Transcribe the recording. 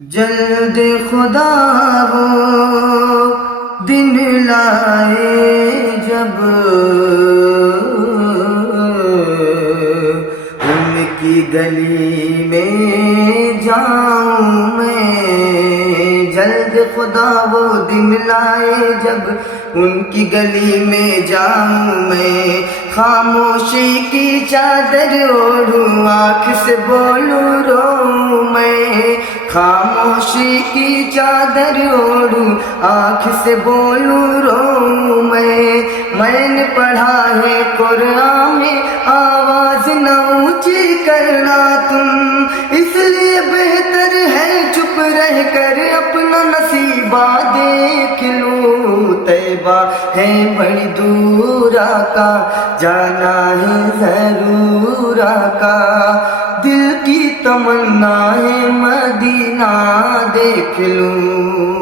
جلد خدا وہ دن لائے جب ان کی گلی میں جاؤں میں، جلد خدا وہ دن لائے جب ان کی گلی میں جاؤں میں، خاموشی کی چادر اوڑھوں آنکھ سے بولوں روؤں میں، خاموشی کی چادر اوڑھوں آنکھ سے بولوں روؤں میں نے پڑھا ہے قرآن میں آواز نہ اونچی کرنا تم، اس لیے بہتر ہے چپ رہ کر اپنا نصیبہ دیکھ لوں، طیبہ ہے بڑی دور آقا جانا ہے ضرور آقا، دل کی تمنا ہے مدینہ دیکھ لوں۔